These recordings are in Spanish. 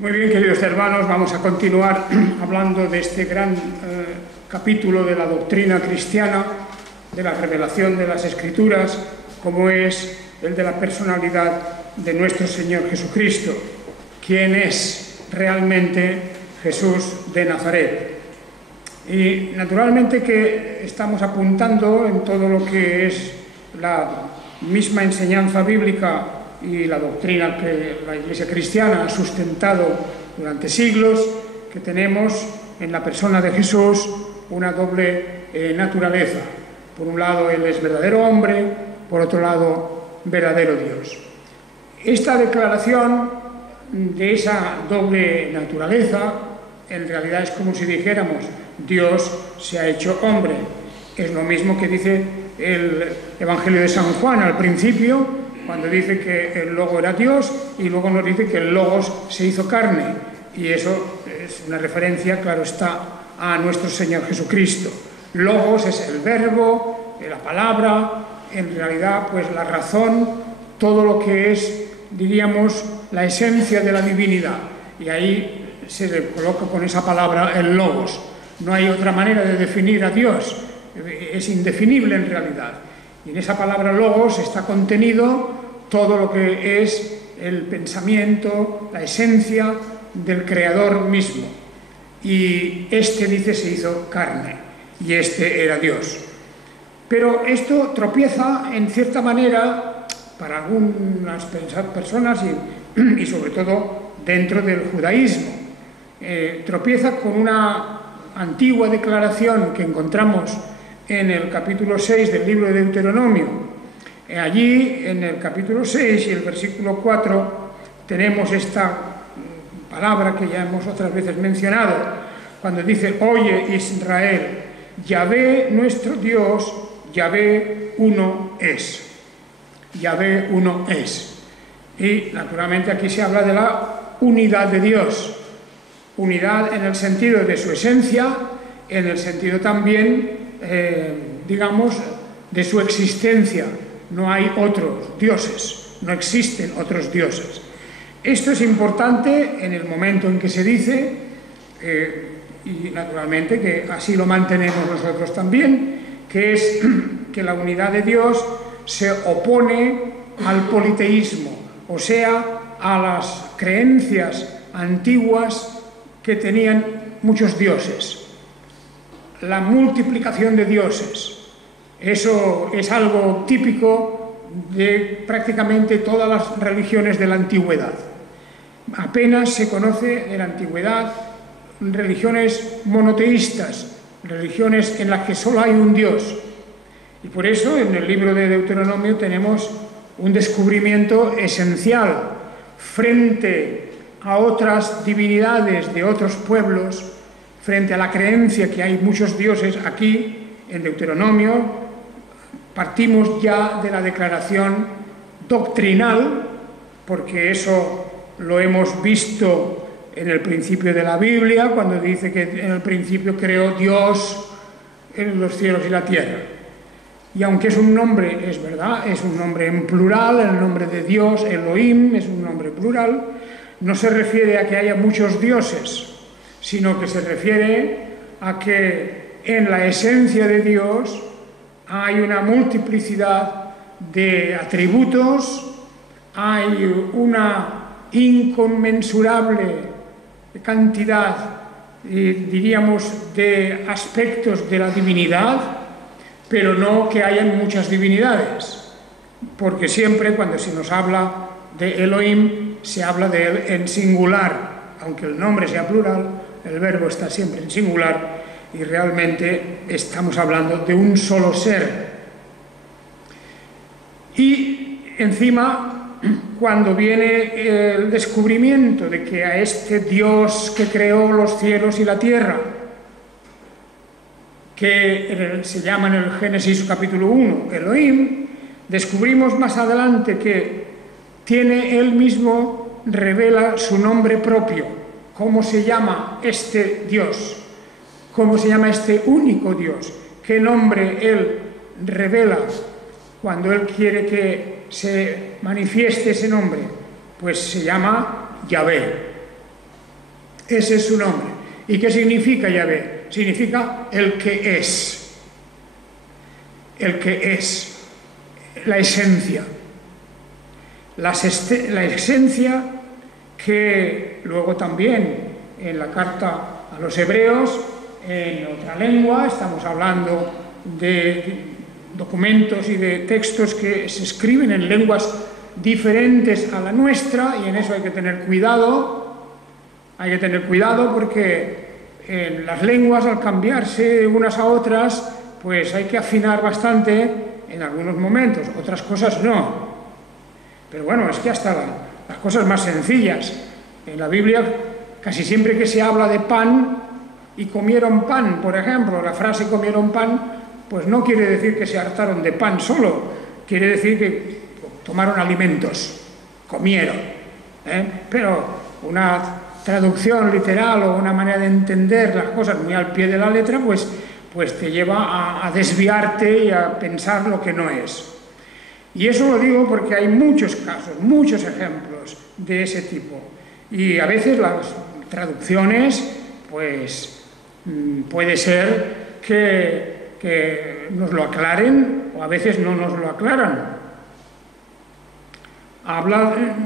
Muy bien, queridos hermanos, vamos a continuar hablando de este gran capítulo de la doctrina cristiana, de la revelación de las Escrituras, como es el de la personalidad de nuestro Señor Jesucristo. ¿Quién es realmente Jesús de Nazaret? Y naturalmente que estamos apuntando en todo lo que es la misma enseñanza bíblica y la doctrina que la Iglesia cristiana ha sustentado durante siglos, que tenemos en la persona de Jesús una doble naturaleza. Por un lado, Él es verdadero hombre, por otro lado, verdadero Dios. Esta declaración de esa doble naturaleza, en realidad es como si dijéramos, Dios se ha hecho hombre. Es lo mismo que dice el Evangelio de San Juan al principio, cuando dice que el Logo era Dios y luego nos dice que el Logos se hizo carne. Y eso es una referencia, claro está, a nuestro Señor Jesucristo. Logos es el verbo, la palabra, en realidad pues la razón, todo lo que es, diríamos, la esencia de la divinidad. Y ahí se le coloca con esa palabra el Logos. No hay otra manera de definir a Dios, es indefinible en realidad. Y en esa palabra Logos está contenido todo lo que es el pensamiento, la esencia del Creador mismo. Y este, dice, se hizo carne, y este era Dios. Pero esto tropieza, en cierta manera, para algunas personas y sobre todo dentro del judaísmo. Tropieza con una antigua declaración que encontramos en el capítulo 6 del libro de Deuteronomio. Allí, en el capítulo 6 y el versículo 4, tenemos esta palabra que ya hemos otras veces mencionado, cuando dice: Oye Israel, Yahvé nuestro Dios, Yahvé uno es. Yahvé uno es. Y naturalmente aquí se habla de la unidad de Dios. Unidad en el sentido de su esencia, en el sentido también, digamos, de su existencia. No hay otros dioses, no existen otros dioses. Esto es importante en el momento en que se dice, y naturalmente que así lo mantenemos nosotros también, que es que la unidad de Dios se opone al politeísmo, o sea, a las creencias antiguas que tenían muchos dioses. La multiplicación de dioses. Eso es algo típico de prácticamente todas las religiones de la antigüedad. Apenas se conoce en la antigüedad religiones monoteístas, religiones en las que solo hay un Dios. Y por eso en el libro de Deuteronomio tenemos un descubrimiento esencial frente a otras divinidades de otros pueblos, frente a la creencia que hay muchos dioses. Aquí, en Deuteronomio, partimos ya de la declaración doctrinal, porque eso lo hemos visto en el principio de la Biblia, cuando dice que en el principio creó Dios en los cielos y la tierra. Y aunque es un nombre, es verdad, es un nombre en plural, el nombre de Dios, Elohim, es un nombre plural, no se refiere a que haya muchos dioses, sino que se refiere a que en la esencia de Dios hay una multiplicidad de atributos, hay una inconmensurable cantidad, diríamos, de aspectos de la divinidad, pero no que hayan muchas divinidades, porque siempre cuando se nos habla de Elohim se habla de él en singular, aunque el nombre sea plural, el verbo está siempre en singular y realmente estamos hablando de un solo ser. Y encima, cuando viene el descubrimiento de que a este Dios que creó los cielos y la tierra, que se llama en el Génesis capítulo 1 Elohim, descubrimos más adelante que tiene él mismo, revela su nombre propio. ¿Cómo se llama este Dios? ¿Cómo se llama este único Dios? ¿Qué nombre él revela cuando él quiere que se manifieste ese nombre? Pues se llama Yahvé. Ese es su nombre. ¿Y qué significa Yahvé? Significa el que es. El que es. La esencia. La esencia que luego también en la carta a los hebreos, en otra lengua, estamos hablando de documentos y de textos que se escriben en lenguas diferentes a la nuestra, y en eso hay que tener cuidado. Hay que tener cuidado porque en las lenguas, al cambiarse unas a otras, pues hay que afinar bastante en algunos momentos, otras cosas no. Pero bueno, es que hasta las cosas más sencillas. En la Biblia, casi siempre que se habla de pan y comieron pan, por ejemplo, la frase comieron pan, pues no quiere decir que se hartaron de pan solo, quiere decir que tomaron alimentos, comieron. Pero una traducción literal o una manera de entender las cosas muy al pie de la letra, pues te lleva a desviarte y a pensar lo que no es. Y eso lo digo porque hay muchos casos, muchos ejemplos de ese tipo. Y a veces las traducciones, pues puede ser que nos lo aclaren o a veces no nos lo aclaran.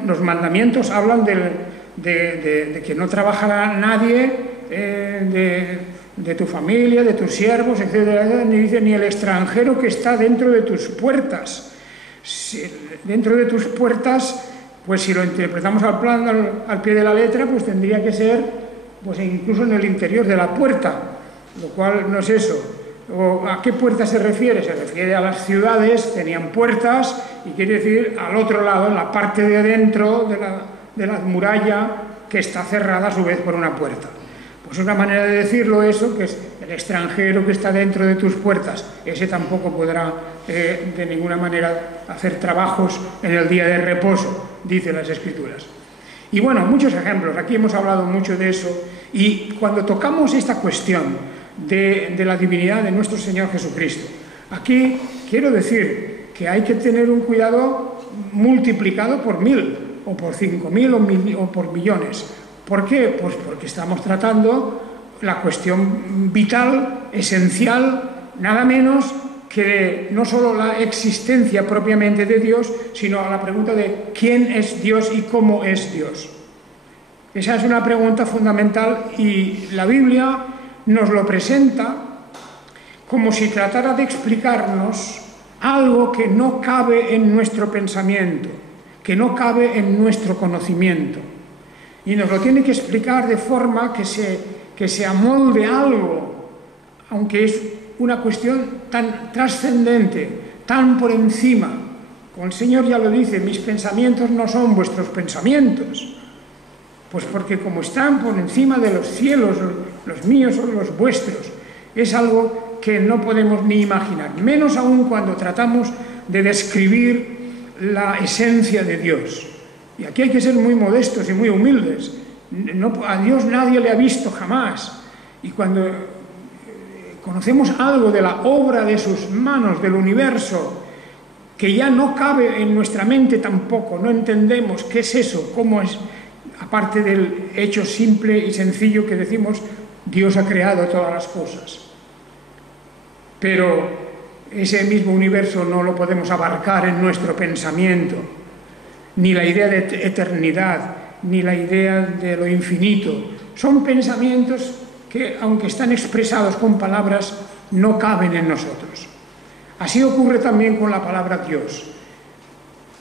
Los mandamientos hablan de que no trabajará nadie de tu familia, de tus siervos, etc. Ni dice ni el extranjero que está dentro de tus puertas. Dentro de tus puertas, pues si lo interpretamos al pie de la letra, pues tendría que ser pues incluso en el interior de la puerta, lo cual no es eso. ¿O a qué puerta se refiere? Se refiere a las ciudades, tenían puertas, y quiere decir al otro lado, en la parte de adentro de la muralla, que está cerrada a su vez por una puerta. Pues una manera de decirlo eso, que es el extranjero que está dentro de tus puertas, ese tampoco podrá de ninguna manera hacer trabajos en el día de reposo, dicen las Escrituras. Y bueno, muchos ejemplos, aquí hemos hablado mucho de eso, y cuando tocamos esta cuestión de la divinidad de nuestro Señor Jesucristo, aquí quiero decir que hay que tener un cuidado multiplicado por 1000, o por 5000 o por millones. ¿Por qué? Pues porque estamos tratando la cuestión vital, esencial, nada menos que no solo la existencia propiamente de Dios, sino a la pregunta de quién es Dios y cómo es Dios. Esa es una pregunta fundamental y la Biblia nos lo presenta como si tratara de explicarnos algo que no cabe en nuestro pensamiento, que no cabe en nuestro conocimiento. Y nos lo tiene que explicar de forma que se amolde algo, aunque es una cuestión tan trascendente, tan por encima. Como el Señor ya lo dice, mis pensamientos no son vuestros pensamientos. Pues porque como están por encima de los cielos, los míos son los vuestros. Es algo que no podemos ni imaginar, menos aún cuando tratamos de describir la esencia de Dios. Y aquí hay que ser muy modestos y muy humildes. A Dios nadie le ha visto jamás. Y cuando conocemos algo de la obra de sus manos, del universo, que ya no cabe en nuestra mente tampoco, no entendemos qué es eso, cómo es, aparte del hecho simple y sencillo que decimos, Dios ha creado todas las cosas. Pero ese mismo universo no lo podemos abarcar en nuestro pensamiento. Ni la idea de eternidad, ni la idea de lo infinito. Son pensamientos que, aunque están expresados con palabras, no caben en nosotros. Así ocurre también con la palabra Dios.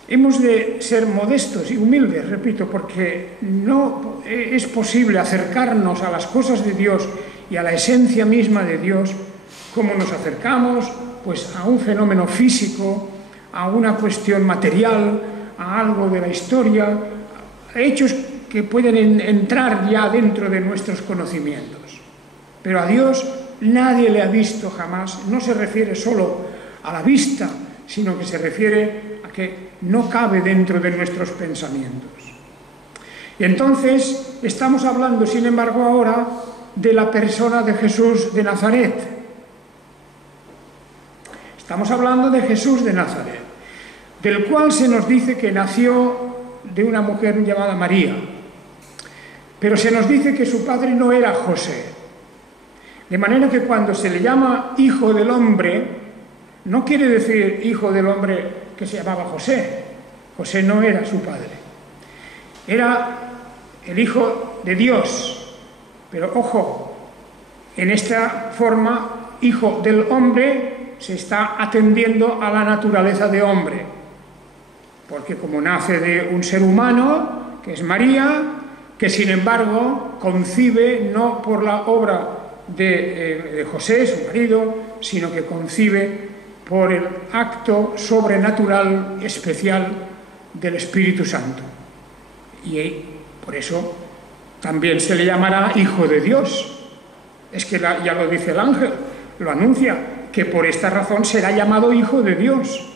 Hemos de ser modestos y humildes, repito, porque no es posible acercarnos a las cosas de Dios y a la esencia misma de Dios como nos acercamos pues, a un fenómeno físico, a una cuestión material, a algo de la historia, a hechos que pueden entrar ya dentro de nuestros conocimientos. Pero a Dios nadie le ha visto jamás, no se refiere solo a la vista, sino que se refiere a que no cabe dentro de nuestros pensamientos. Y entonces estamos hablando, sin embargo, ahora de la persona de Jesús de Nazaret. Estamos hablando de Jesús de Nazaret, del cual se nos dice que nació de una mujer llamada María. pero se nos dice que su padre no era José. De manera que cuando se le llama hijo del hombre, no quiere decir hijo del hombre que se llamaba José. José no era su padre. Era el hijo de Dios. Pero ojo, en esta forma, hijo del hombre, se está atendiendo a la naturaleza de hombre. Porque como nace de un ser humano, que es María, que sin embargo concibe no por la obra de José, su marido, sino que concibe por el acto sobrenatural especial del Espíritu Santo. Y por eso también se le llamará Hijo de Dios. Es que ya lo dice el ángel, lo anuncia, que por esta razón será llamado Hijo de Dios,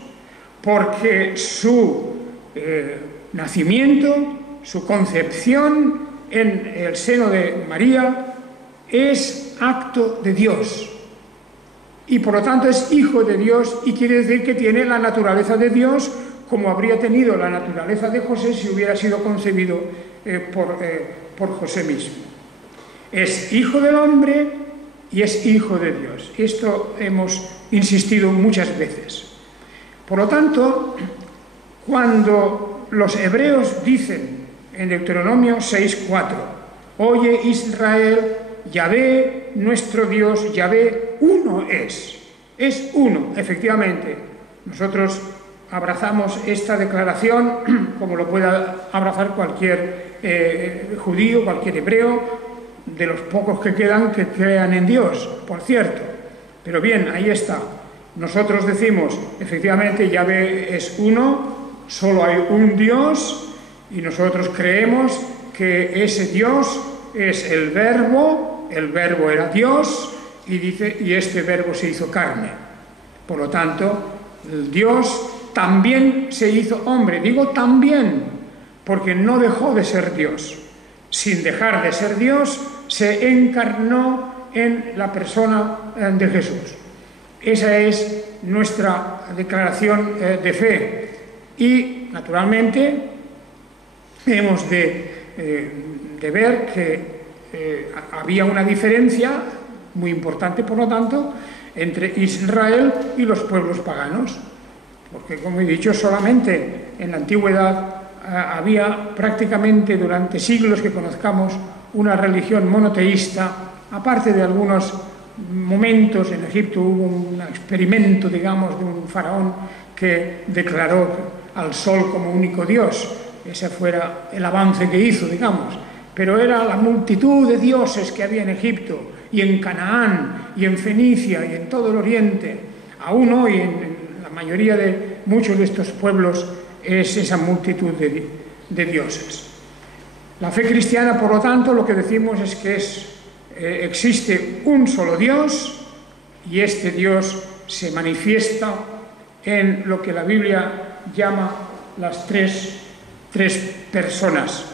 porque su nacimiento, su concepción en el seno de María es acto de Dios. Y por lo tanto es hijo de Dios y quiere decir que tiene la naturaleza de Dios, como habría tenido la naturaleza de José si hubiera sido concebido por José mismo. Es hijo del hombre y es hijo de Dios. Esto hemos insistido muchas veces. Por lo tanto, cuando los hebreos dicen en Deuteronomio 6:4, oye Israel, Yahvé, nuestro Dios, Yahvé, uno es uno, efectivamente. Nosotros abrazamos esta declaración como lo pueda abrazar cualquier judío, cualquier hebreo, de los pocos que quedan que crean en Dios, por cierto. Pero bien, ahí está. Nosotros decimos, efectivamente, Yahvé es uno, solo hay un Dios, y nosotros creemos que ese Dios es el Verbo era Dios, y dice, y este Verbo se hizo carne. Por lo tanto, el Dios también se hizo hombre. Digo también, porque no dejó de ser Dios. Sin dejar de ser Dios, se encarnó en la persona de Jesús. Esa es nuestra declaración de fe. Y, naturalmente, hemos de ver que había una diferencia muy importante, por lo tanto, entre Israel y los pueblos paganos. Porque, como he dicho, solamente en la antigüedad había prácticamente durante siglos que conozcamos una religión monoteísta, aparte de algunos momentos. En Egipto hubo un experimento, digamos, de un faraón que declaró al sol como único Dios. Ese fuera el avance que hizo, digamos. Pero era la multitud de dioses que había en Egipto, y en Canaán, y en Fenicia, y en todo el Oriente. Aún hoy, en la mayoría de muchos de estos pueblos, es esa multitud de dioses. La fe cristiana, por lo tanto, lo que decimos es que existe un solo Dios, y este Dios se manifiesta en lo que la Biblia llama las tres personas.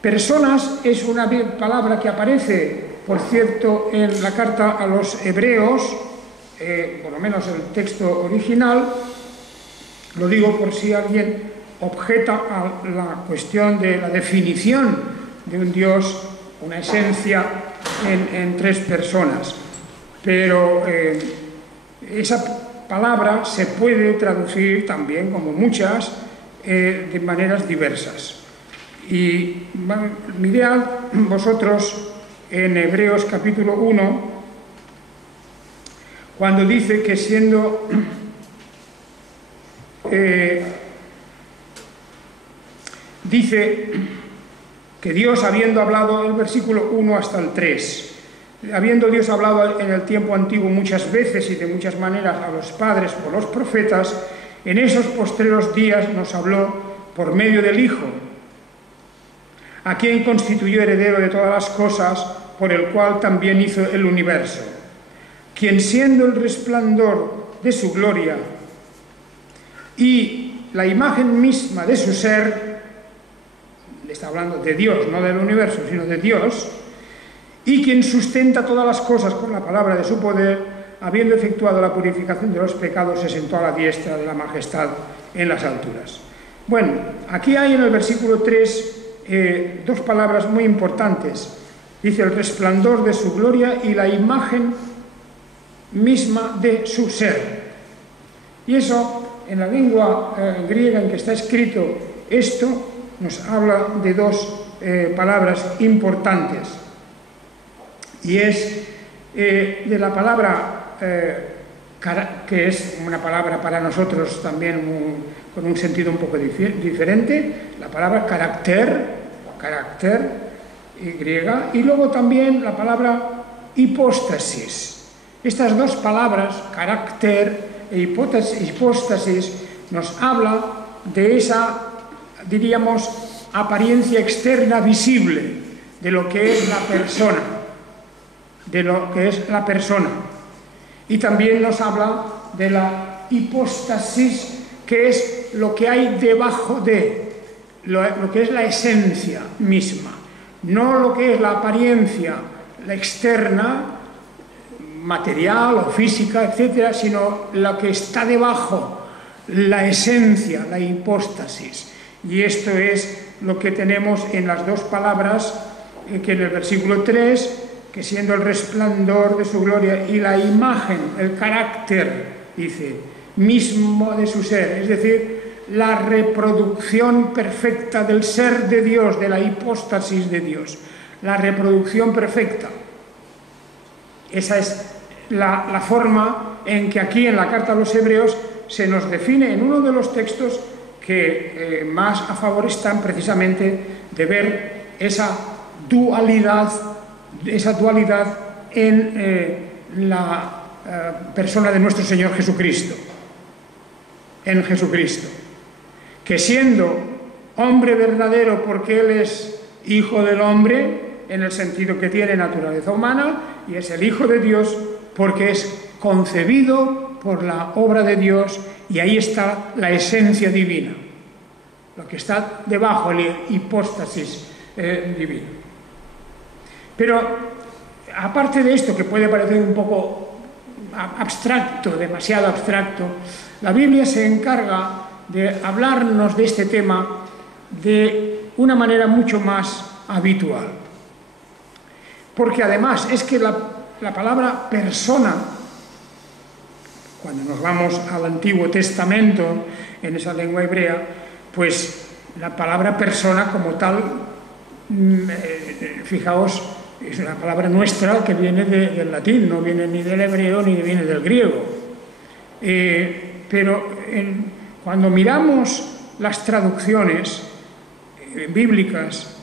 Personas es una palabra que aparece, por cierto, en la carta a los hebreos, por lo menos el texto original. Lo digo por si alguien objeta a la cuestión de la definición de un Dios, una esencia en tres personas. Pero esa palabra se puede traducir también, como muchas, de maneras diversas. Y mirad vosotros en Hebreos capítulo 1, cuando dice que siendo dice que Dios, habiendo hablado, el versículo 1 hasta el 3, habiendo Dios hablado en el tiempo antiguo muchas veces y de muchas maneras a los padres por los profetas, en esos postreros días nos habló por medio del Hijo, a quien constituyó heredero de todas las cosas, por el cual también hizo el universo, quien siendo el resplandor de su gloria y la imagen misma de su ser, le está hablando de Dios, no del universo, sino de Dios, y quien sustenta todas las cosas con la palabra de su poder, habiendo efectuado la purificación de los pecados, se sentó a la diestra de la majestad en las alturas. Bueno, aquí hay en el versículo 3 dos palabras muy importantes. Dice el resplandor de su gloria y la imagen misma de su ser. Y eso, en la lengua griega en que está escrito esto, nos habla de dos palabras importantes. Y es de la palabra, que es una palabra para nosotros también con un sentido un poco diferente, la palabra carácter griega, y luego también la palabra hipóstasis. Estas dos palabras, carácter e hipóstasis, nos habla de esa, diríamos, apariencia externa visible de lo que es la persona, y también nos habla de la hipóstasis, que es lo que hay debajo de, lo que es la esencia misma, no lo que es la apariencia, la externa, material o física, etcétera, sino lo que está debajo, la esencia, la hipóstasis. Y esto es lo que tenemos en las dos palabras que en el versículo 3, que siendo el resplandor de su gloria y la imagen, el carácter, dice, mismo de su ser, es decir, la reproducción perfecta del ser de Dios, de la hipóstasis de Dios, la reproducción perfecta. Esa es la forma en que aquí en la carta a los Hebreos se nos define en uno de los textos que más a favor están precisamente de ver esa dualidad en la persona de nuestro Señor Jesucristo, en Jesucristo, que siendo hombre verdadero porque Él es hijo del hombre, en el sentido que tiene naturaleza humana, y es el Hijo de Dios porque es concebido por la obra de Dios, y ahí está la esencia divina, lo que está debajo, la hipóstasis divina. Pero aparte de esto, que puede parecer un poco abstracto, demasiado abstracto, la Biblia se encarga de hablarnos de este tema de una manera mucho más habitual. Porque además es que la palabra persona, cuando nos vamos al Antiguo Testamento, en esa lengua hebrea, pues la palabra persona como tal, fijaos, es una palabra nuestra que viene del latín, no viene ni del hebreo ni viene del griego. Pero cuando miramos las traducciones bíblicas,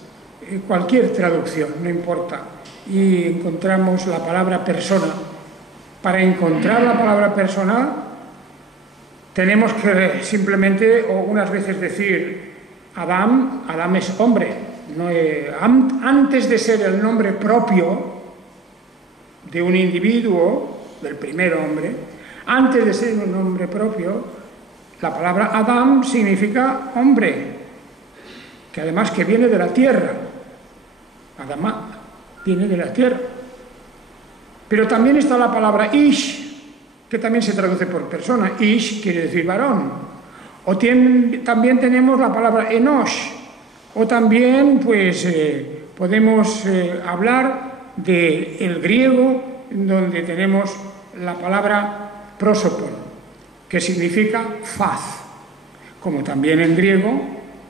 cualquier traducción, no importa, y encontramos la palabra persona, para encontrar la palabra persona tenemos que simplemente, o unas veces decir Adán es hombre, no, antes de ser el nombre propio de un individuo, del primer hombre, antes de ser un nombre propio, la palabra Adán significa hombre, que además que viene de la tierra. Adamá viene de la tierra. Pero también está la palabra Ish, que también se traduce por persona. Ish quiere decir varón. O también tenemos la palabra Enosh. O también pues podemos hablar del griego, donde tenemos la palabra prosopon, que significa faz. Como también en griego,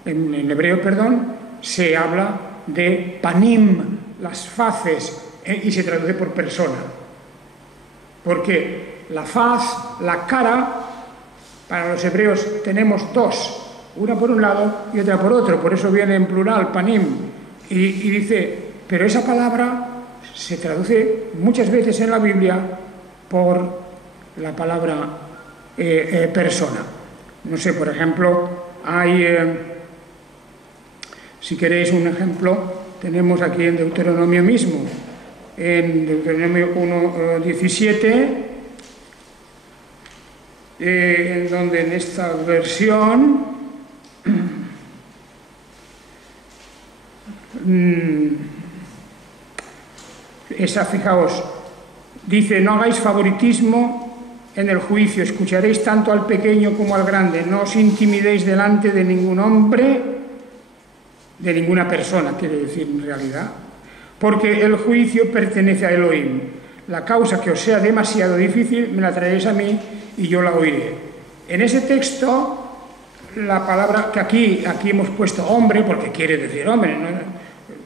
en hebreo, perdón, se habla de panim, las faces, y se traduce por persona. Porque la faz, la cara, para los hebreos tenemos dos, una por un lado y otra por otro, por eso viene en plural, panim, y dice, pero esa palabra se traduce muchas veces en la Biblia por la palabra persona. No sé, por ejemplo, hay, si queréis un ejemplo, tenemos aquí en Deuteronomio mismo, en Deuteronomio 1:17, en donde en esta versión esa, fijaos, dice: no hagáis favoritismo en el juicio, escucharéis tanto al pequeño como al grande, no os intimidéis delante de ningún hombre, de ninguna persona, quiere decir en realidad, porque el juicio pertenece a Elohim. La causa que os sea demasiado difícil me la traeréis a mí y yo la oiré. En ese texto, la palabra que aquí hemos puesto hombre, porque quiere decir hombre, ¿no?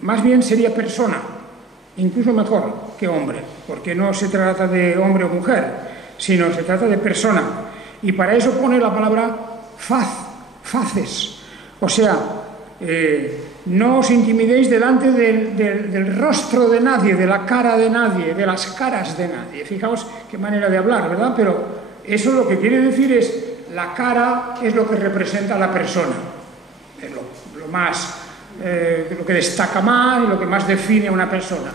Más bien sería persona, incluso mejor que hombre, porque no se trata de hombre o mujer, sino se trata de persona. Y para eso pone la palabra faces, o sea, no os intimidéis delante del rostro de nadie, de la cara de nadie, de las caras de nadie. Fijaos qué manera de hablar, ¿verdad? Pero eso lo que quiere decir es, la cara es lo que representa a la persona, es lo más, lo que destaca más y lo que más define a una persona.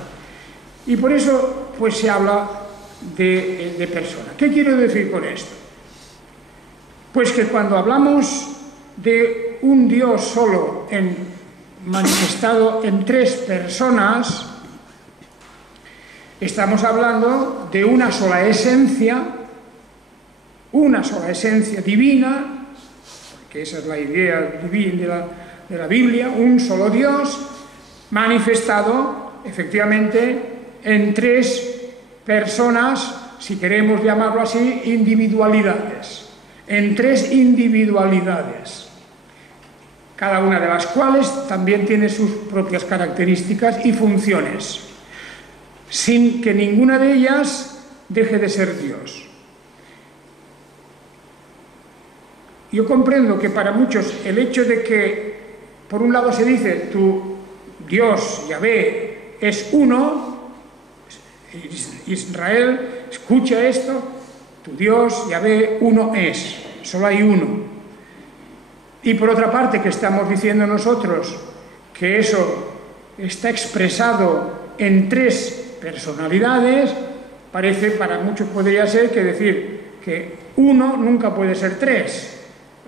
Y por eso, pues se habla de persona. ¿Qué quiero decir con esto? Pues que cuando hablamos de un Dios solo manifestado en tres personas, estamos hablando de una sola esencia divina, que esa es la idea divina de la Biblia, un solo Dios manifestado efectivamente en tres personas, si queremos llamarlo así, individualidades, en tres individualidades, cada una de las cuales también tiene sus propias características y funciones, sin que ninguna de ellas deje de ser Dios. Yo comprendo que para muchos el hecho de que, por un lado se dice, tu Dios, Yahvé, es uno, Israel, escucha esto, tu Dios, Yahvé, uno es, solo hay uno. Y por otra parte, que estamos diciendo nosotros que eso está expresado en tres personalidades, parece, para muchos podría ser que decir que uno nunca puede ser tres,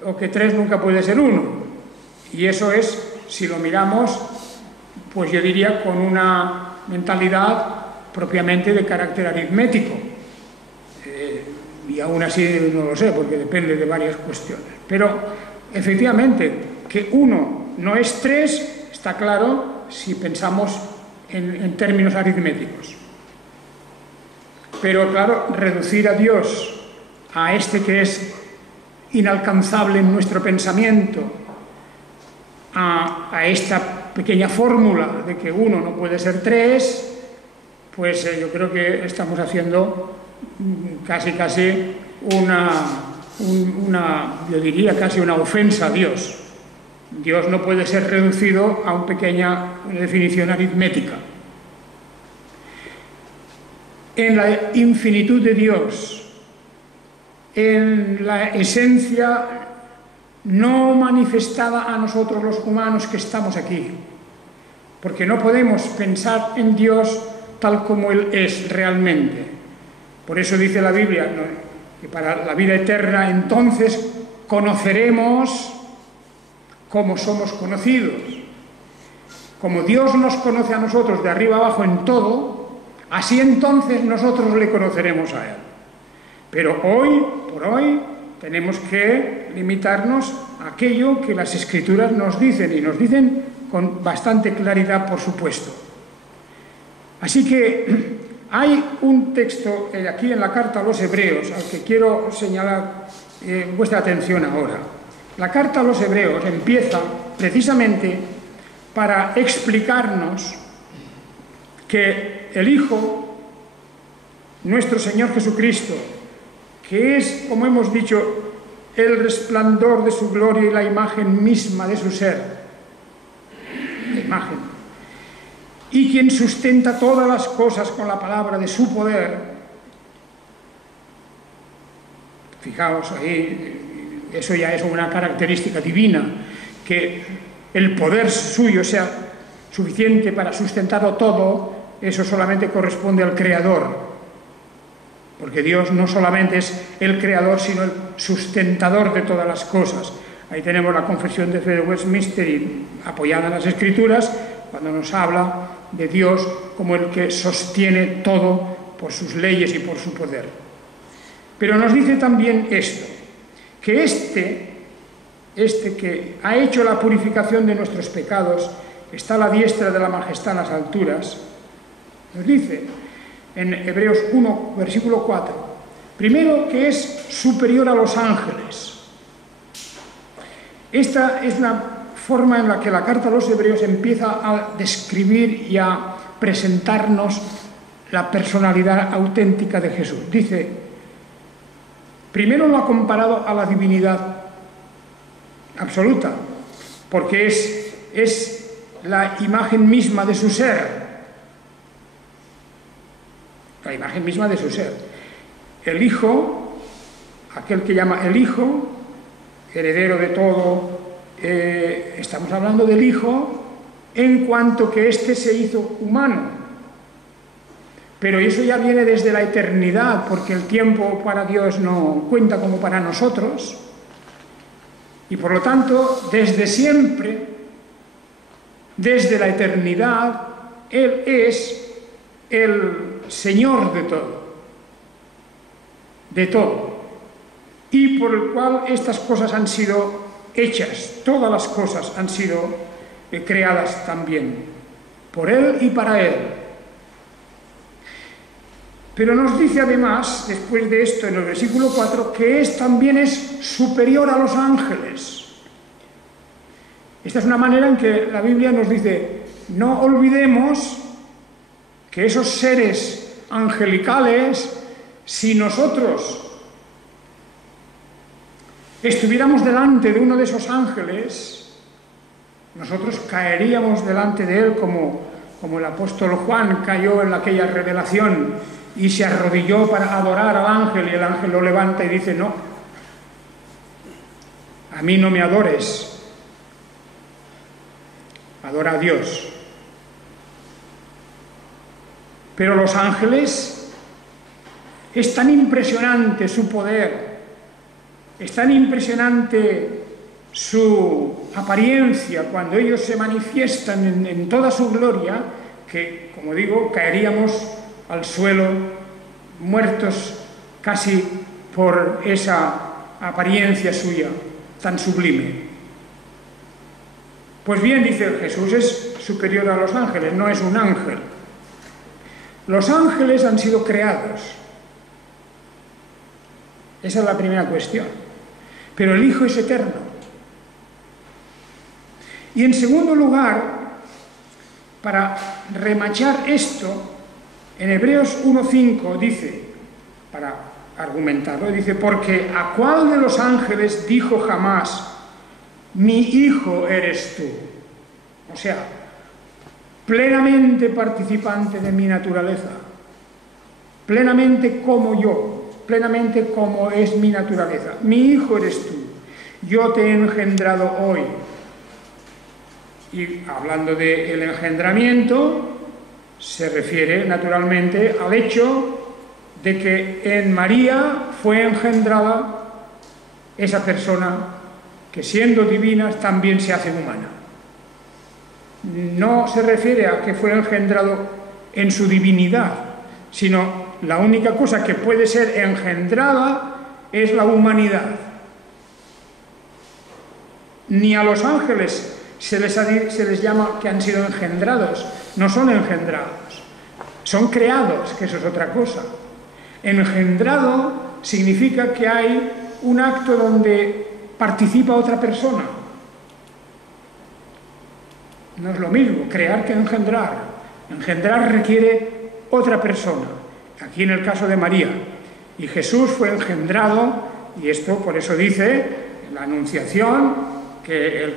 o que tres nunca puede ser uno. Y eso es, si lo miramos, pues yo diría con una mentalidad propiamente de carácter aritmético. Y aún así no lo sé, porque depende de varias cuestiones. Pero, efectivamente, que uno no es tres, está claro si pensamos en términos aritméticos. Pero, claro, reducir a Dios a este que es inalcanzable en nuestro pensamiento, a esta pequeña fórmula de que uno no puede ser tres, pues yo creo que estamos haciendo casi yo diría casi una ofensa a Dios. Dios no puede ser reducido a una pequeña definición aritmética. En la infinitud de Dios, en la esencia no manifestada a nosotros los humanos que estamos aquí, porque no podemos pensar en Dios tal como Él es realmente. Por eso dice la Biblia, ¿no?, que para la vida eterna entonces conoceremos como somos conocidos. Como Dios nos conoce a nosotros de arriba abajo en todo, así entonces nosotros le conoceremos a Él. Pero hoy, por hoy, tenemos que limitarnos a aquello que las Escrituras nos dicen, y nos dicen con bastante claridad, por supuesto. Así que hay un texto aquí en la carta a los Hebreos, al que quiero señalar vuestra atención ahora. La carta a los Hebreos empieza precisamente para explicarnos que el Hijo, nuestro Señor Jesucristo, que es, como hemos dicho, el resplandor de su gloria y la imagen misma de su ser, la imagen, y quien sustenta todas las cosas con la palabra de su poder. Fijaos ahí, eso ya es una característica divina, que el poder suyo sea suficiente para sustentarlo todo. Eso solamente corresponde al Creador, porque Dios no solamente es el Creador, sino el sustentador de todas las cosas. Ahí tenemos la Confesión de Fe de Westminster, apoyada en las Escrituras, cuando nos habla de Dios como el que sostiene todo por sus leyes y por su poder. Pero nos dice también esto, que este que ha hecho la purificación de nuestros pecados, está a la diestra de la majestad en las alturas, nos dice en Hebreos 1, versículo 4, primero que es superior a los ángeles. Esta es una forma en la que la carta a los Hebreos empieza a describir y a presentarnos la personalidad auténtica de Jesús. Dice, primero lo ha comparado a la divinidad absoluta, porque es la imagen misma de su ser. La imagen misma de su ser. El Hijo, aquel que llama el Hijo, heredero de todo, estamos hablando del Hijo en cuanto que éste se hizo humano. Pero eso ya viene desde la eternidad, porque el tiempo para Dios no cuenta como para nosotros. Y por lo tanto, desde siempre, desde la eternidad, Él es el Señor de todo. De todo. Y por el cual estas cosas han sido hechas, todas las cosas han sido creadas también, por Él y para Él. Pero nos dice además, después de esto, en el versículo 4, que también es superior a los ángeles. Esta es una manera en que la Biblia nos dice, no olvidemos que esos seres angelicales, si nosotros estuviéramos delante de uno de esos ángeles, nosotros caeríamos delante de él como el apóstol Juan cayó en aquella revelación y se arrodilló para adorar al ángel, y el ángel lo levanta y dice, no, a mí no me adores, adora a Dios. Pero los ángeles, es tan impresionante su poder, es tan impresionante su apariencia cuando ellos se manifiestan en toda su gloria, que, como digo, caeríamos al suelo, muertos casi por esa apariencia suya tan sublime. Pues bien, dice Jesús, es superior a los ángeles, no es un ángel. Los ángeles han sido creados. Esa es la primera cuestión. Pero el Hijo es eterno. Y en segundo lugar, para remachar esto, en Hebreos 1:5 dice, para argumentarlo, dice, porque ¿a cuál de los ángeles dijo jamás, mi hijo eres tú? O sea, plenamente participante de mi naturaleza, plenamente como yo, plenamente como es mi naturaleza. Mi hijo eres tú, yo te he engendrado hoy. Y hablando del engendramiento, se refiere naturalmente al hecho de que en María fue engendrada esa persona que, siendo divina, también se hace humana. No se refiere a que fue engendrado en su divinidad, sino la única cosa que puede ser engendrada es la humanidad. Ni a los ángeles se les llama que han sido engendrados, no son engendrados, son creados, que eso es otra cosa. Engendrado significa que hay un acto donde participa otra persona. No es lo mismo crear que engendrar. Engendrar requiere otra persona. Aquí en el caso de María. Y Jesús fue engendrado, y esto por eso dice en la Anunciación que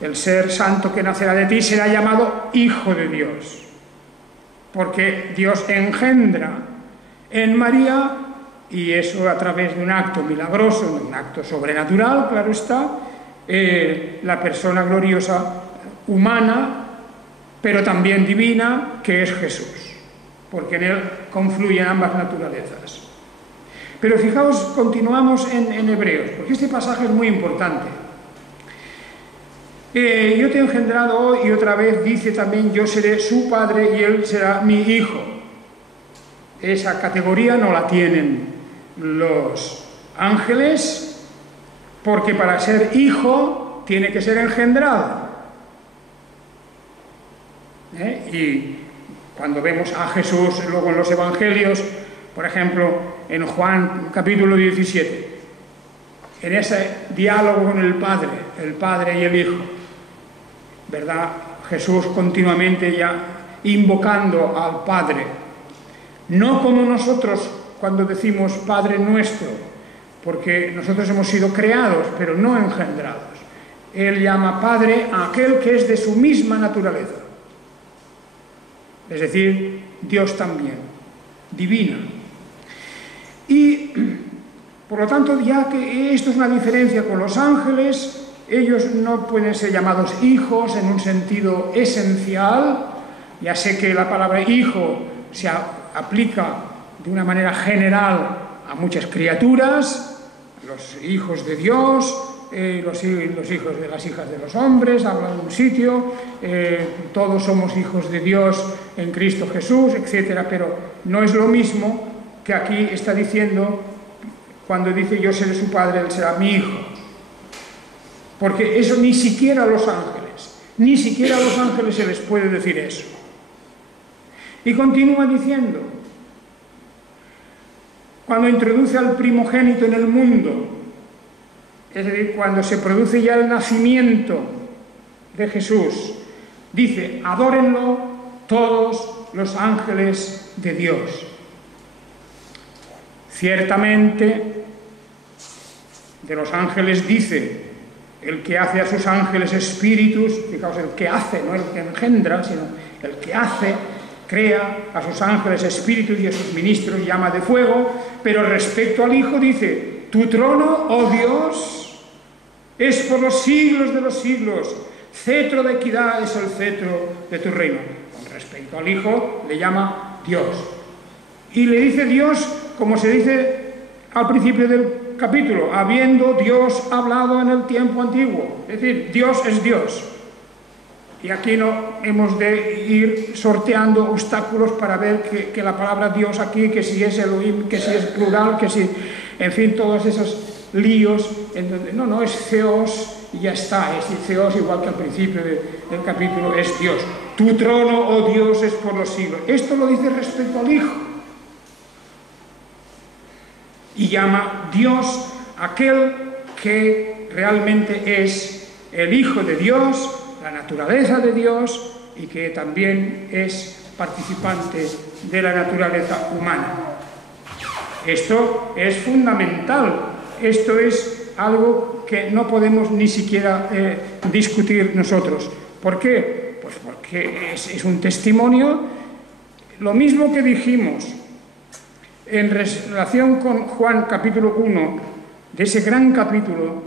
el ser santo que nacerá de ti será llamado Hijo de Dios. Porque Dios engendra en María, y eso a través de un acto milagroso, un acto sobrenatural, claro está, la persona gloriosa humana, pero también divina, que es Jesús, porque en él confluyen ambas naturalezas. Pero fijaos, continuamos en Hebreos, porque este pasaje es muy importante. Yo te he engendrado hoy, y otra vez dice también, yo seré su padre y él será mi hijo. Esa categoría no la tienen los ángeles, porque para ser hijo tiene que ser engendrado. Y cuando vemos a Jesús luego en los evangelios, por ejemplo, en Juan capítulo 17, en ese diálogo con el Padre y el Hijo, ¿verdad? Jesús continuamente ya invocando al Padre, no como nosotros cuando decimos Padre nuestro, porque nosotros hemos sido creados, pero no engendrados. Él llama Padre a aquel que es de su misma naturaleza, es decir, Dios también, divina. Y, por lo tanto, ya que esto es una diferencia con los ángeles, ellos no pueden ser llamados hijos en un sentido esencial. Ya sé que la palabra hijo se aplica de una manera general a muchas criaturas, los hijos de Dios, los hijos de las hijas de los hombres, habla de un sitio, todos somos hijos de Dios en Cristo Jesús, etc. Pero no es lo mismo que aquí está diciendo, cuando dice yo seré su padre, él será mi hijo. Porque eso ni siquiera a los ángeles se les puede decir eso. Y continúa diciendo, cuando introduce al primogénito en el mundo, es decir, cuando se produce ya el nacimiento de Jesús, dice, adórenlo todos los ángeles de Dios. Ciertamente, de los ángeles dice, el que hace a sus ángeles espíritus, fijaos, el que hace, no el que engendra, sino el que hace, crea a sus ángeles espíritus y a sus ministros llama de fuego, pero respecto al Hijo dice, tu trono, oh Dios, es por los siglos de los siglos, cetro de equidad es el cetro de tu reino. Con respecto al Hijo le llama Dios. Y le dice Dios, como se dice al principio del capítulo, habiendo Dios hablado en el tiempo antiguo. Es decir, Dios es Dios. Y aquí no hemos de ir sorteando obstáculos para ver que la palabra Dios aquí, que si es Elohim, que si es plural, que si, en fin, todos esos líos, en donde, no, es Theos y ya está, es Theos igual que al principio del capítulo, es Dios. Tu trono, oh Dios, es por los siglos. Esto lo dice respecto al Hijo. Y llama Dios aquel que realmente es el Hijo de Dios, la naturaleza de Dios, y que también es participante de la naturaleza humana. Esto es fundamental, esto es algo que no podemos ni siquiera discutir nosotros. ¿Por qué? Pues porque es un testimonio, lo mismo que dijimos en relación con Juan capítulo 1, de ese gran capítulo,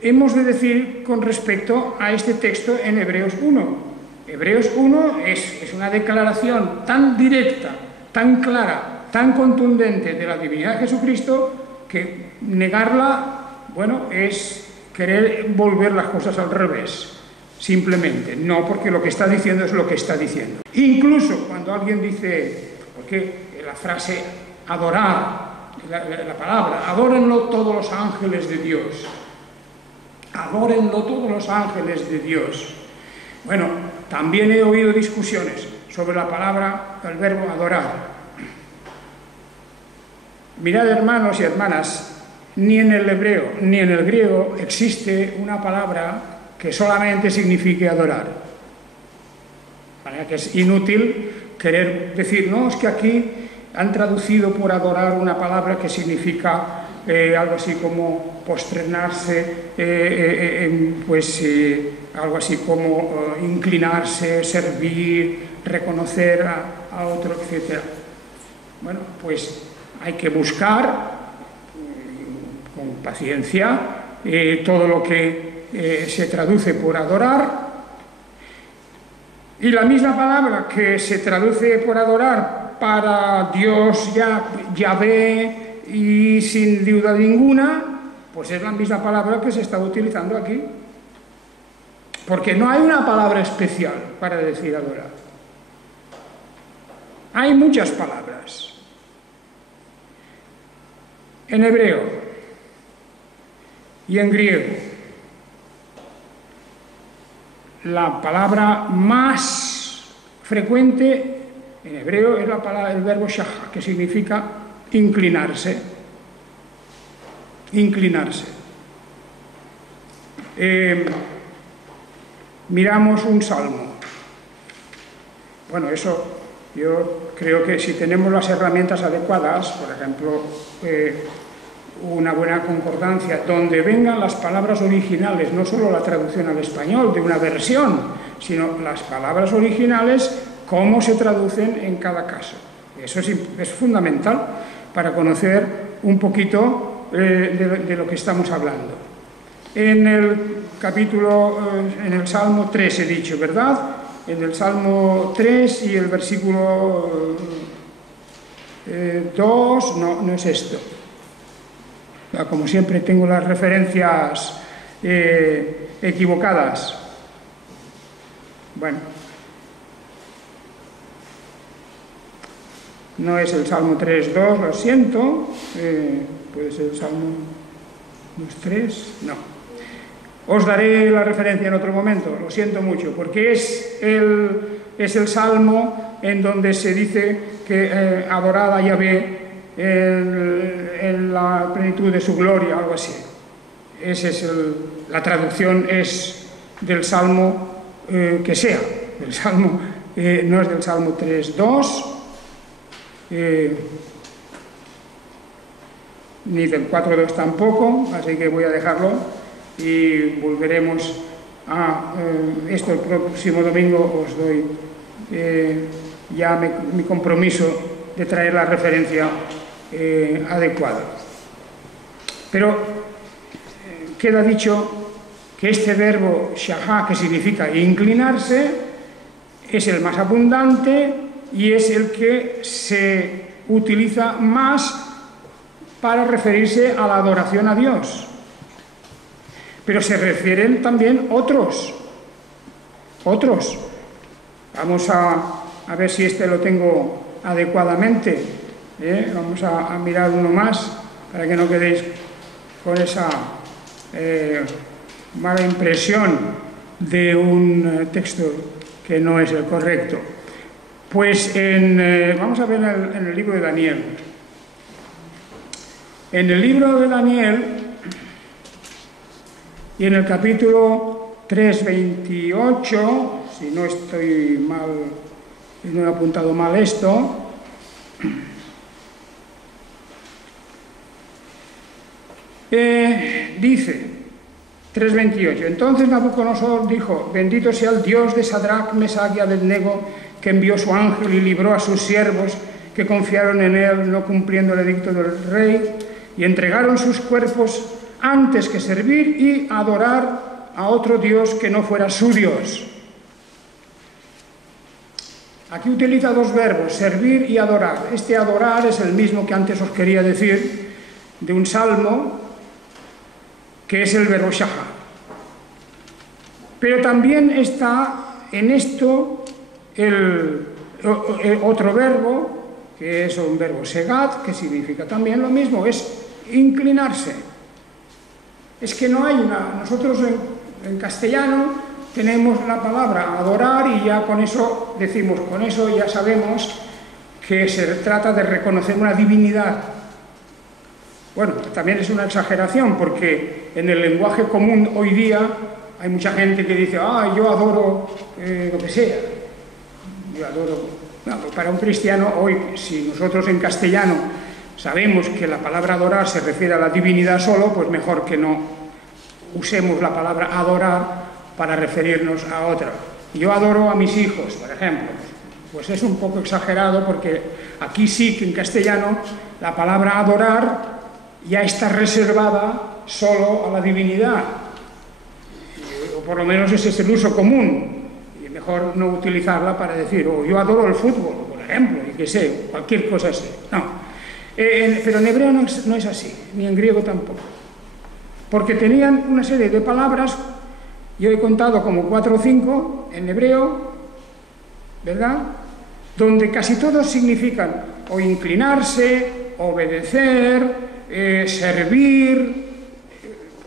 hemos de decir con respecto a este texto en Hebreos 1. Hebreos 1 es una declaración tan directa, tan clara, tan contundente de la divinidad de Jesucristo, que negarla, bueno, es querer volver las cosas al revés, simplemente. No, porque lo que está diciendo es lo que está diciendo. Incluso cuando alguien dice, porque la frase adorar, la palabra, adórenlo todos los ángeles de Dios. Adórenlo todos los ángeles de Dios. Bueno, también he oído discusiones sobre la palabra, el verbo adorar. Mirad, hermanos y hermanas, ni en el hebreo ni en el griego existe una palabra que solamente signifique adorar. De manera que es inútil querer decir, no, es que aquí han traducido por adorar una palabra que significa algo así como postrenarse, algo así como inclinarse, servir, reconocer a otro, etc. Bueno, pues hay que buscar con paciencia todo lo que se traduce por adorar, y la misma palabra que se traduce por adorar para Dios Yahvé y sin duda ninguna, pues es la misma palabra que se está utilizando aquí, porque no hay una palabra especial para decir adorar. Hay muchas palabras. En hebreo, y en griego. La palabra más frecuente en hebreo es el verbo shaha, que significa inclinarse. Inclinarse. Miramos un salmo. Bueno, eso yo creo que si tenemos las herramientas adecuadas, por ejemplo, una buena concordancia, donde vengan las palabras originales, no solo la traducción al español de una versión, sino las palabras originales, cómo se traducen en cada caso. Eso es fundamental para conocer un poquito de lo que estamos hablando. En el capítulo, en el Salmo 3 he dicho, ¿verdad? En el Salmo 3 y el versículo 2, no es esto. Como siempre tengo las referencias equivocadas. Bueno, no es el Salmo 3.2, lo siento. Puede ser el Salmo 2.3, no. Os daré la referencia en otro momento, lo siento mucho, porque es el Salmo en donde se dice que adorad a Yahvé en la plenitud de su gloria, algo así. La traducción es del Salmo que sea. El Salmo no es del Salmo 3.2, ni del 4.2 tampoco, así que voy a dejarlo y volveremos a esto el próximo domingo. Os doy ya mi compromiso de traer la referencia adecuada. Pero queda dicho que este verbo shahá, que significa inclinarse, es el más abundante y es el que se utiliza más para referirse a la adoración a Dios. Pero se refieren también otros. Vamos a ver si este lo tengo adecuadamente. Vamos a mirar uno más para que no quedéis con esa mala impresión de un texto que no es el correcto. Pues vamos a ver en el libro de Daniel. En el libro de Daniel y en el capítulo 3:28, si no estoy mal, si no he apuntado mal esto, dice 3:28, entonces Nabucodonosor dijo, bendito sea el Dios de Sadrach, Mesach y Abednego, que envió su ángel y libró a sus siervos que confiaron en él, no cumpliendo el edicto del rey, y entregaron sus cuerpos antes que servir y adorar a otro Dios que no fuera su Dios. Aquí utiliza dos verbos, servir y adorar. Este adorar es el mismo que antes os quería decir de un salmo, que es el verbo shahá. Pero también está en esto el otro verbo, que es un verbo segat, que significa también lo mismo, es inclinarse. Es que no hay nosotros en castellano tenemos la palabra adorar y ya con eso decimos, con eso ya sabemos que se trata de reconocer una divinidad. Bueno, también es una exageración porque en el lenguaje común hoy día hay mucha gente que dice, yo adoro lo que sea. Yo adoro. No, pues para un cristiano hoy, si nosotros en castellano sabemos que la palabra adorar se refiere a la divinidad solo, pues mejor que no usemos la palabra adorar para referirnos a otra. Yo adoro a mis hijos, por ejemplo. Pues es un poco exagerado porque aquí sí que en castellano la palabra adorar ya está reservada solo a la divinidad. O por lo menos ese es el uso común. Y mejor no utilizarla para decir, yo adoro el fútbol, por ejemplo, y que sé, cualquier cosa así. No. Pero en hebreo no es así, ni en griego tampoco. Porque tenían una serie de palabras, yo he contado como 4 o 5 en hebreo, ¿verdad? Donde casi todos significan o inclinarse, obedecer, servir.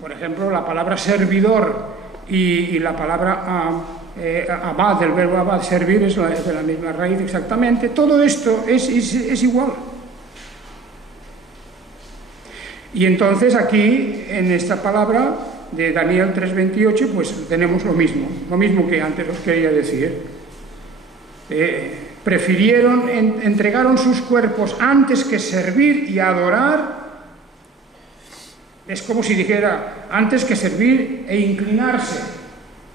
Por ejemplo, la palabra servidor y la palabra abad, del verbo abad, servir, es de la misma raíz exactamente. Todo esto es igual. Y entonces aquí, en esta palabra de Daniel 3:28, pues tenemos lo mismo que antes os quería decir. Prefirieron, entregaron sus cuerpos antes que servir y adorar. Es como si dijera, antes que servir e inclinarse.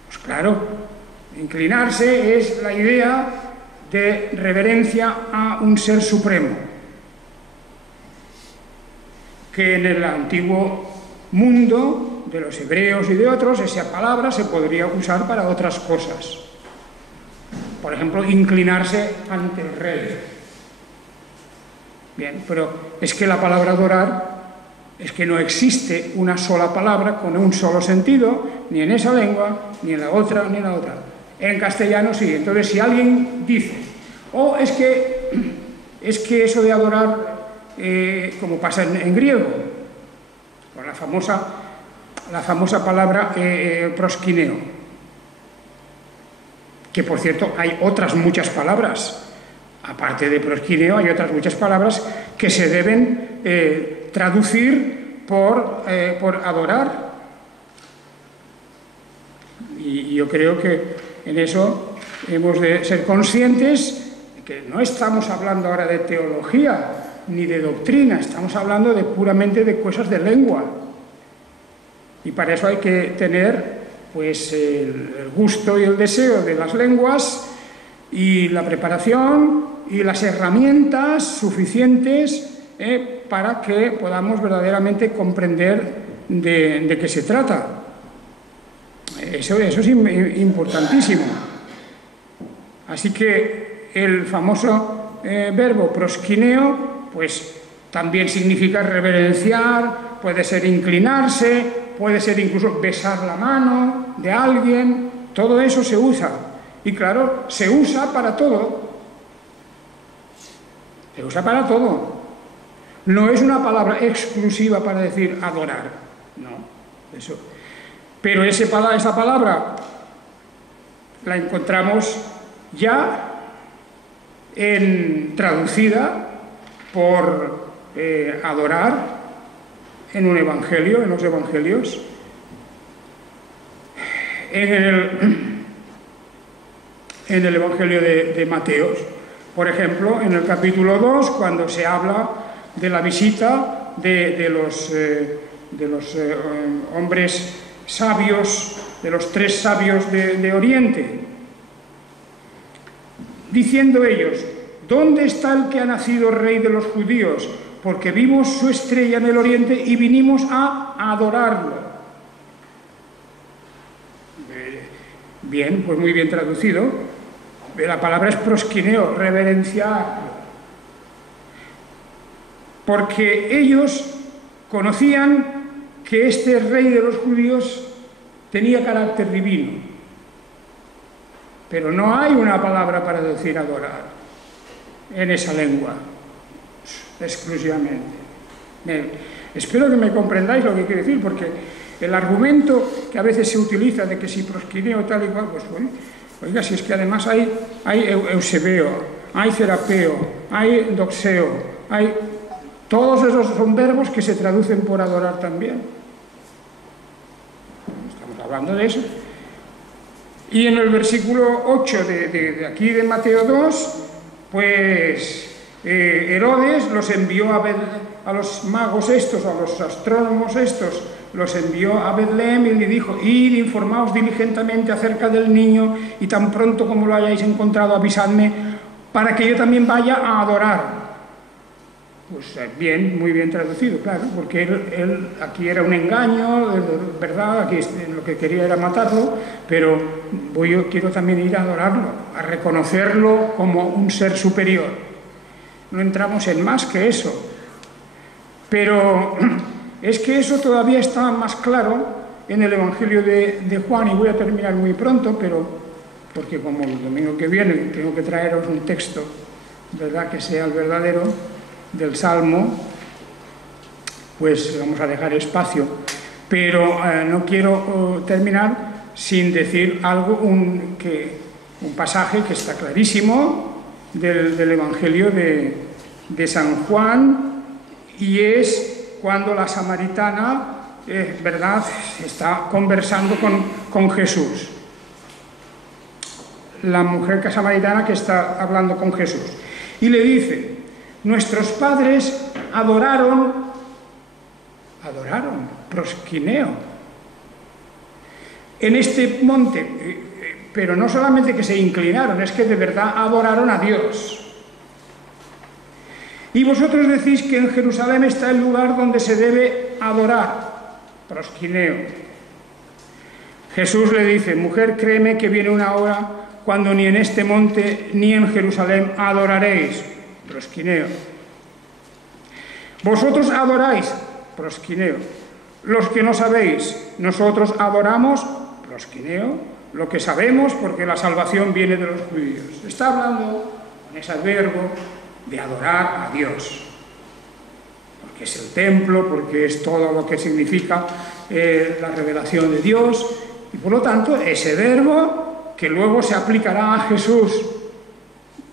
Pues claro, inclinarse es la idea de reverencia a un ser supremo, que en el antiguo mundo de los hebreos y de otros, esa palabra se podría usar para otras cosas. Por ejemplo, inclinarse ante el rey. Bien, pero es que la palabra adorar es que no existe una sola palabra con un solo sentido, ni en esa lengua, ni en la otra, ni en la otra. En castellano sí. Entonces, si alguien dice, es que eso de adorar, como pasa en griego, con la famosa palabra proskineo, que por cierto hay otras muchas palabras, aparte de proskineo hay otras muchas palabras que se deben traducir por adorar. Y yo creo que en eso hemos de ser conscientes de que no estamos hablando ahora de teología ni de doctrina, estamos hablando puramente de cosas de lengua. Y para eso hay que tener pues el gusto y el deseo de las lenguas y la preparación y las herramientas suficientes para que podamos verdaderamente comprender de qué se trata. Eso es importantísimo. Así que el famoso verbo proskineo, pues también significa reverenciar, puede ser inclinarse, puede ser incluso besar la mano de alguien, todo eso se usa. Y claro, se usa para todo. Se usa para todo. No es una palabra exclusiva para decir adorar, no, eso. Pero esa palabra la encontramos ya traducida por adorar en un evangelio, en los evangelios. En el evangelio de Mateo, por ejemplo, en el capítulo 2, cuando se habla de la visita de los hombres sabios, de los 3 sabios de Oriente, diciendo ellos, ¿dónde está el que ha nacido rey de los judíos? Porque vimos su estrella en el Oriente y vinimos a adorarlo. Bien, pues muy bien traducido. La palabra es proskineo, reverenciar. Porque ellos conocían que este rey de los judíos tenía carácter divino. Pero no hay una palabra para decir adorar en esa lengua, exclusivamente. Bien, espero que me comprendáis lo que quiero decir, porque el argumento que a veces se utiliza de que si proskineo tal y cual, pues bueno, oiga, si es que además hay eusebeo, hay serapeo, hay doxeo, todos esos son verbos que se traducen por adorar también. Estamos hablando de eso. Y en el versículo 8 de aquí de Mateo 2, pues Herodes los envió a los magos estos, a los astrónomos estos, los envió a Betlem y le dijo, id, informaos diligentemente acerca del niño y tan pronto como lo hayáis encontrado avisadme para que yo también vaya a adorar. Pues bien, muy bien traducido, claro, porque él aquí era un engaño, ¿verdad? Aquí lo que quería era matarlo, pero yo quiero también ir a adorarlo, a reconocerlo como un ser superior. No entramos en más que eso. Pero es que eso todavía está más claro en el Evangelio de Juan, y voy a terminar muy pronto, porque como el domingo que viene tengo que traeros un texto, ¿verdad?, que sea el verdadero, del Salmo, pues vamos a dejar espacio Pero no quiero terminar sin decir algo, un pasaje que está clarísimo del Evangelio de San Juan, y es cuando la samaritana, ¿verdad?, está conversando con Jesús. La mujer samaritana que está hablando con Jesús. Y le dice: nuestros padres adoraron, proskineo, en este monte. Pero no solamente que se inclinaron, es que de verdad adoraron a Dios. Y vosotros decís que en Jerusalén está el lugar donde se debe adorar, proskineo. Jesús le dice: mujer, créeme que viene una hora cuando ni en este monte ni en Jerusalén adoraréis, proskineo. Vosotros adoráis, proskineo. Los que no sabéis, nosotros adoramos, proskineo, lo que sabemos, porque la salvación viene de los judíos. Está hablando con ese verbo de adorar a Dios, porque es el templo, porque es todo lo que significa la revelación de Dios, y por lo tanto ese verbo que luego se aplicará a Jesús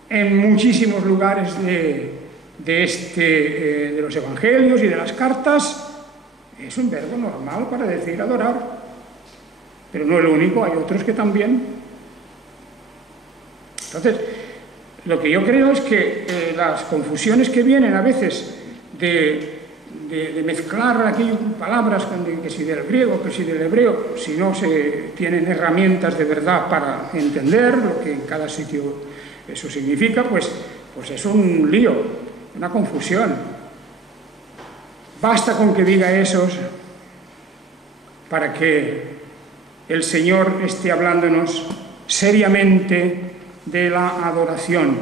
en muchísimos lugares de los evangelios y de las cartas, es un verbo normal para decir adorar. Pero no es lo único, hay otros que también. Entonces, lo que yo creo es que las confusiones que vienen a veces de mezclar aquí palabras, que si del griego, que si del hebreo, si no se tienen herramientas de verdad para entender lo que en cada sitio eso significa, pues es un lío, una confusión. Basta con que diga eso para que el Señor esté hablándonos seriamente de la adoración.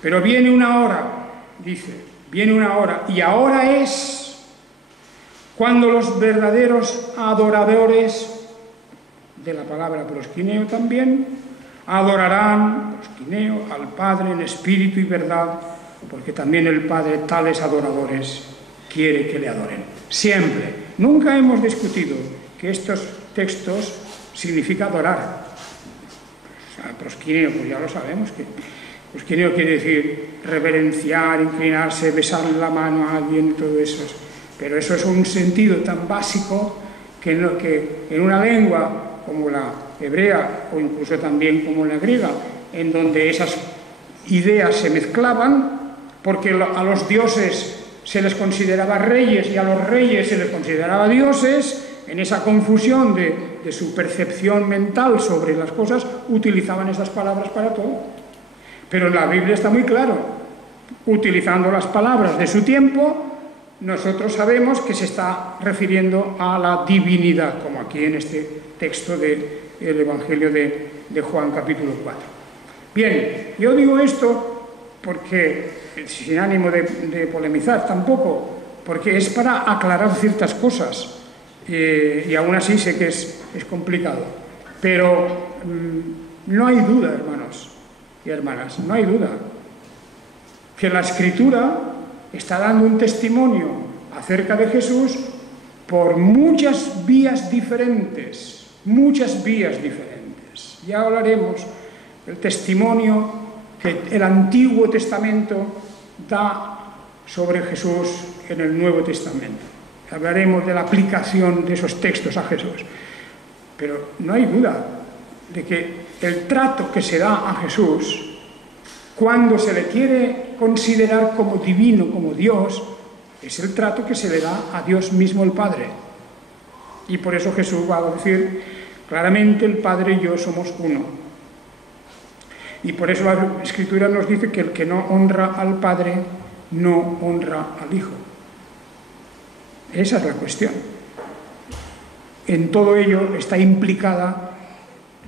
Pero viene una hora, dice, viene una hora, y ahora es cuando los verdaderos adoradores de la palabra proskineo también adorarán, proskineo, al Padre en espíritu y verdad, porque también el Padre tales adoradores quiere que le adoren. Siempre. Nunca hemos discutido que estos textos significa adorar. O sea, proskineo, pues ya lo sabemos, que proskineo quiere decir reverenciar, inclinarse, besarle la mano a alguien, todo eso. Pero eso es un sentido tan básico que en una lengua como la hebrea, o incluso también como la griega, en donde esas ideas se mezclaban, porque a los dioses se les consideraba reyes y a los reyes se les consideraba dioses. En esa confusión de su percepción mental sobre las cosas, utilizaban esas palabras para todo. Pero en la Biblia está muy claro, utilizando las palabras de su tiempo, nosotros sabemos que se está refiriendo a la divinidad, como aquí en este texto del Evangelio de Juan, capítulo 4. Bien, yo digo esto porque, sin ánimo de polemizar tampoco, porque es para aclarar ciertas cosas. Y aún así sé que es complicado, pero no hay duda, hermanos y hermanas, no hay duda que la Escritura está dando un testimonio acerca de Jesús por muchas vías diferentes, Ya hablaremos del testimonio que el Antiguo Testamento da sobre Jesús en el Nuevo Testamento. Hablaremos de la aplicación de esos textos a Jesús. Pero no hay duda de que el trato que se da a Jesús, cuando se le quiere considerar como divino, como Dios, es el trato que se le da a Dios mismo, el Padre. Y por eso Jesús va a decir claramente: el Padre y yo somos uno. Y por eso la Escritura nos dice que el que no honra al Padre no honra al Hijo. Esa es la cuestión. En todo ello está implicada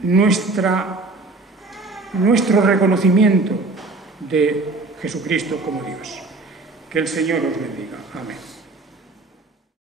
nuestro reconocimiento de Jesucristo como Dios. Que el Señor os bendiga. Amén.